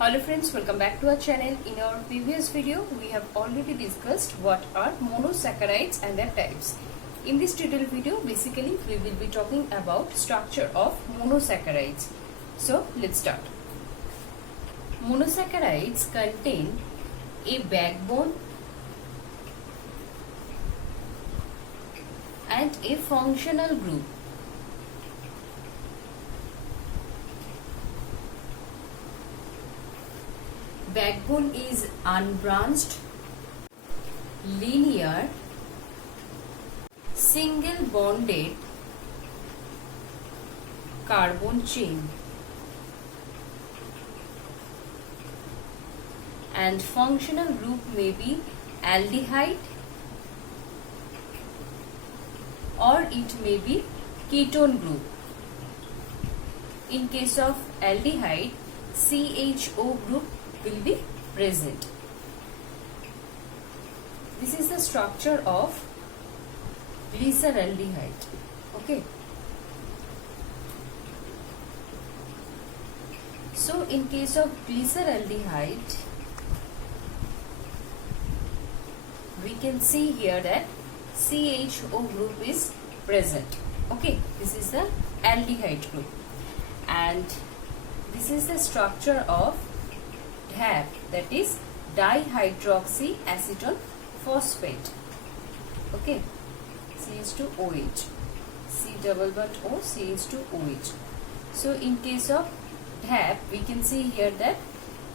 Hello friends, welcome back to our channel. In our previous video, we have already discussed what are monosaccharides and their types. In this detailed video, basically we will be talking about structure of monosaccharides. So let's start. Monosaccharides contain a backbone and a functional group. Backbone is unbranched, linear, single bonded carbon chain, and functional group may be aldehyde or it may be ketone group. In case of aldehyde, CHO group will be present. This is the structure of glyceraldehyde. Okay. So in case of glyceraldehyde, we can see here that CHO group is present. Okay, this is the aldehyde group, and this is the structure of DHAP, that is dihydroxyacetone phosphate. Okay, CH2OH, C double bond O, CH2OH. So in case of DHAP, we can see here that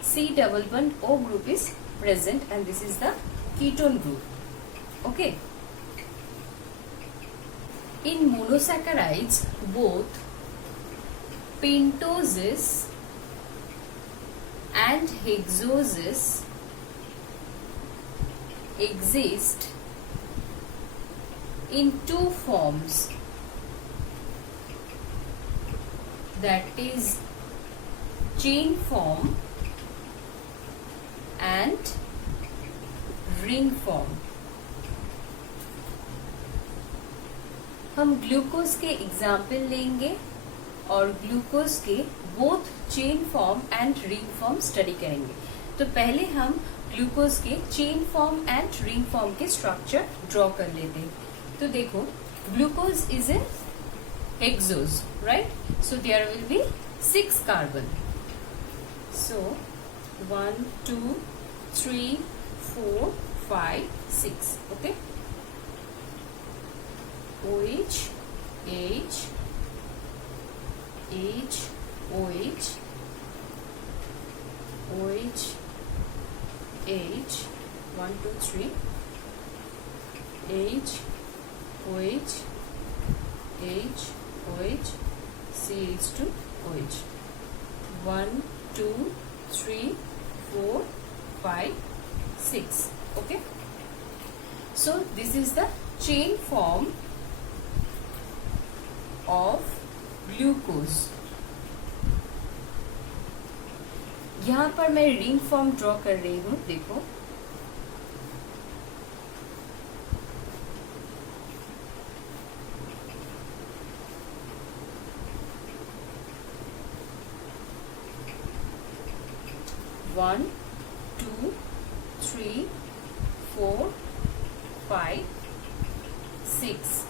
C double bond O group is present, and this is the ketone group. Okay. In monosaccharides, both pentoses and hexoses exist in two forms, that is chain form and ring form. हम glucose के example लेंगे और glucose के both chain form and ring form study करेंगे. तो पहले हम glucose के chain form and ring form के स्ट्रक्चर ड्रॉ कर लेते हैं. तो देखो, glucose is a hexose, right? So there will be 6 carbon. So 1 2 3 4 5 6. Okay, OH, H, H, OH, OH, H, 1 2 3, H, OH, H, OH, CH2, OH. 1 2 3 4 5 6. Okay, so this is the chain form of glucose. यहां पर मैं ring form draw कर रही हूं. देखो, one two three four five six.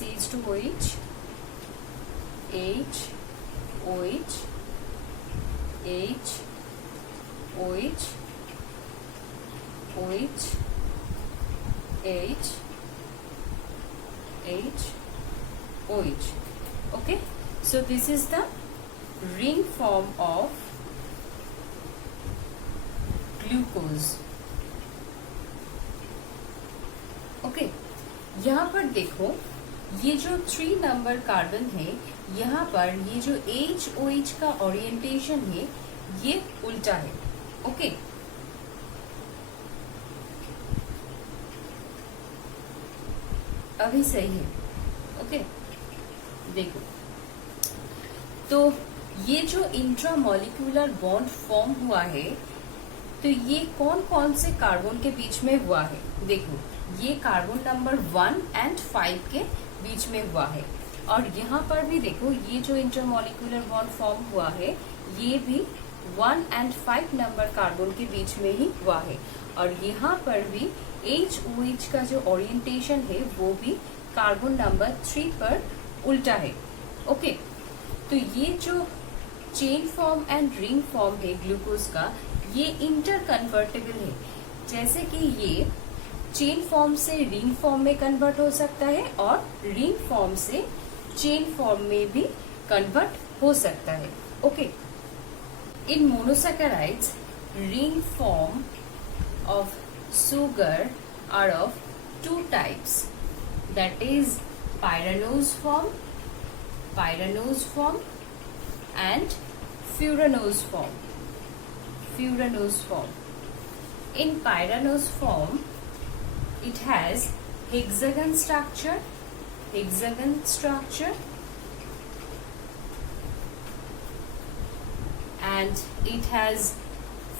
CH2OH, H, OH, H, OH, OH, H, H, OH. Okay, so this is the ring form of glucose. Okay, यहाँ पर देखो, ये जो 3 नंबर कार्बन है, यहाँ पर ये जो HOH का ओरिएंटेशन है, ये उल्टा है. ओके, अभी सही है. ओके, देखो, तो ये जो इंट्रामोलिक्यूलर बॉन्ड फॉर्म हुआ है, तो ये कौन कौन से कार्बन के बीच में हुआ है? देखो, ये कार्बन नंबर 1 एंड 5 के बीच में हुआ है. और यहाँ पर भी देखो, ये जो इंटरमोलिकुलर बॉन्ड फॉर्म हुआ है ये भी 1 and 5 नंबर कार्बन के बीच में ही हुआ है, और यहाँ पर भी HOH का जो ओरिएंटेशन है वो भी कार्बन नंबर 3 पर उल्टा है। ओके, तो ये जो chain form and ring form है ग्लूकोज का, ये इंटर कन्वर्टेबल है। जैसे कि ये चेन फॉर्म से रिंग फॉर्म में कन्वर्ट हो सकता है और रिंग फॉर्म से चेन फॉर्म में भी कन्वर्ट हो सकता है। ओके, इन monosaccharides ring form of sugar are of two types, that is pyranose form and furanose form. In pyranose form, it has hexagon structure, and it has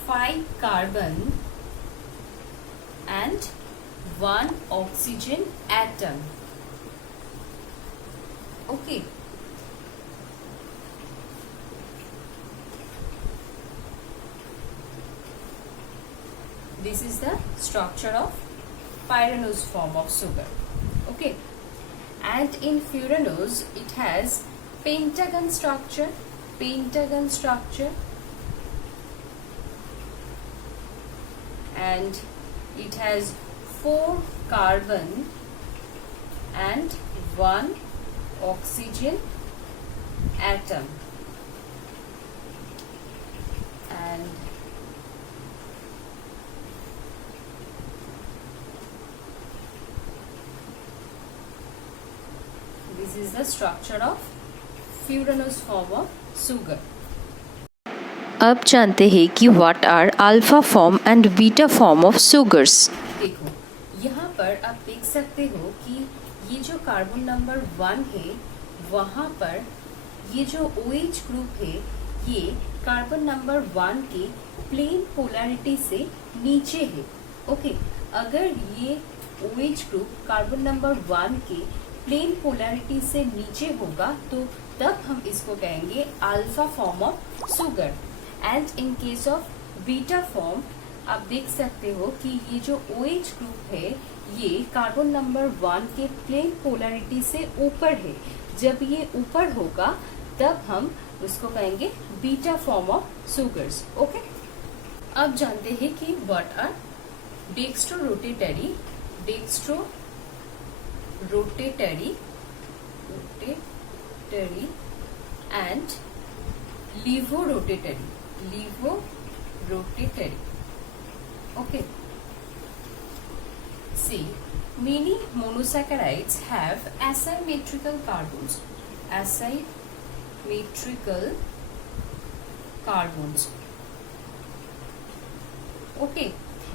5 carbon and 1 oxygen atom. Okay, this is the structure of pyranose form of sugar. Okay, and in furanose it has pentagon structure, and it has 4 carbon and 1 oxygen atom, and this is the structure of furanose form of sugar. अब जानते हैं कि what are alpha form and beta form of sugars. देखो, यहाँ पर आप देख सकते हो कि ये जो कार्बन नंबर 1 है, वहाँ पर ये जो OH ग्रुप है, ये कार्बन नंबर 1 के प्लेन पोलैरिटी से नीचे है। ओके, अगर ये OH ग्रुप कार्बन नंबर 1 के प्लेन पोलैरिटी से नीचे होगा तो तब हम इसको कहेंगे alpha form of sugar. And in case of beta form, आप देख सकते हो कि ये जो OH ग्रुप है, ये कार्बन नंबर 1 के प्लेन पोलैरिटी से ऊपर है। जब ये ऊपर होगा तब हम उसको कहेंगे beta form of sugars. Okay, अब जानते हैं कि what are dextrorotatory and levorotatory. Okay, see, many monosaccharides have asymmetrical carbons. Okay,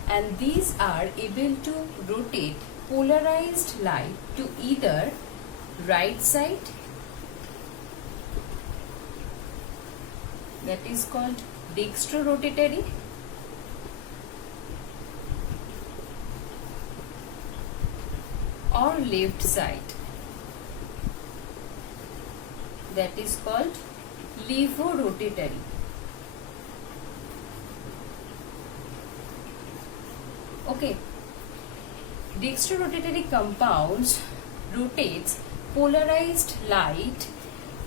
and these are able to rotate polarized light to either right side, that is called dextrorotatory, or left side, that is called levorotatory. Okay, dextrorotatory compounds rotates polarized light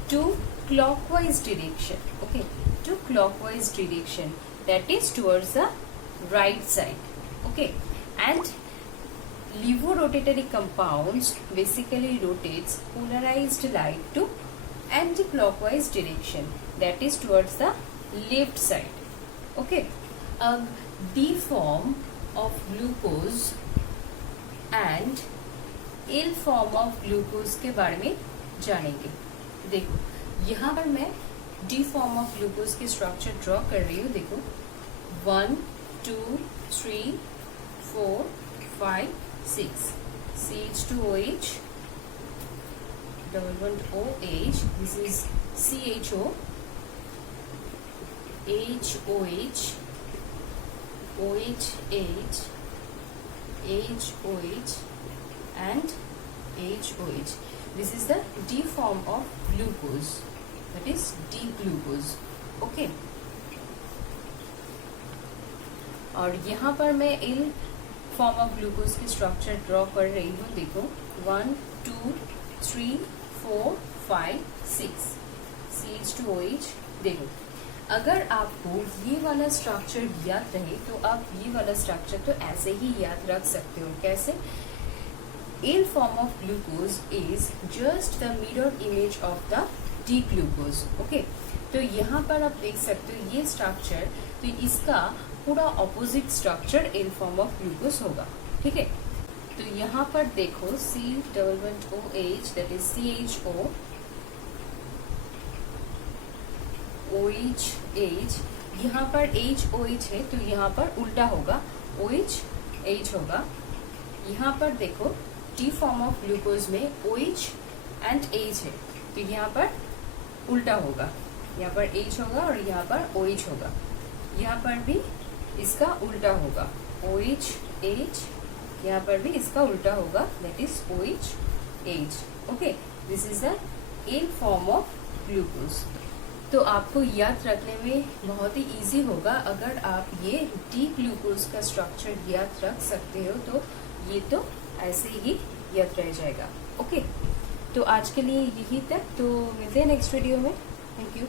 to clockwise direction. Okay, to clockwise direction, that is towards the right side. Okay, and levorotatory compounds basically rotates polarized light to anti-clockwise direction, that is towards the left side. Okay, अब D form of glucose and L form of glucose के बारे में जानेंगे। देखो, यहाँ पर मैं D form of glucose की स्ट्रक्चर ड्रॉ कर रही हूँ। देखो, 1 2 3 4 5 6 CH2OH double bond OH, this is CHO, HOH, OHH, HOH and HOH. This is the D form of glucose, that is D glucose. Okay. और यहाँ पर मैं एल फॉर्म ऑफ ग्लूकोज की स्ट्रक्चर ड्रॉ कर रही हूँ। देखो 1 2 3 4 5 6 CH2OH। देखो अगर आपको ये वाला स्ट्रक्चर याद रहे तो आप ये वाला स्ट्रक्चर तो ऐसे ही याद रख सकते हो। कैसे? L form of glucose is just the mirror image of the D glucose. Okay, तो यहाँ पर आप देख सकते हो ये स्ट्रक्चर, तो इसका पूरा opposite structure L form of glucose होगा। ठीक है, तो यहाँ पर देखो C11OH that is CHO OH, यहाँ पर HOH है तो यहाँ पर उल्टा होगा, OH H होगा। यहाँ पर देखो T फॉर्म ऑफ ग्लूकोज में OH एंड H है तो यहाँ पर उल्टा होगा, यहाँ पर H होगा और यहाँ पर OH होगा। यहाँ पर भी इसका उल्टा होगा, OH H, यहाँ पर भी इसका उल्टा होगा, that is OH H। Okay, this is the L form of glucose. तो आपको याद रखने में बहुत ही इजी होगा अगर आप ये डी ग्लूकोज का स्ट्रक्चर याद रख सकते हो, तो ये तो ऐसे ही याद रह जाएगा। ओके, तो आज के लिए यही तक, तो मिलते हैं नेक्स्ट वीडियो में। Thank you.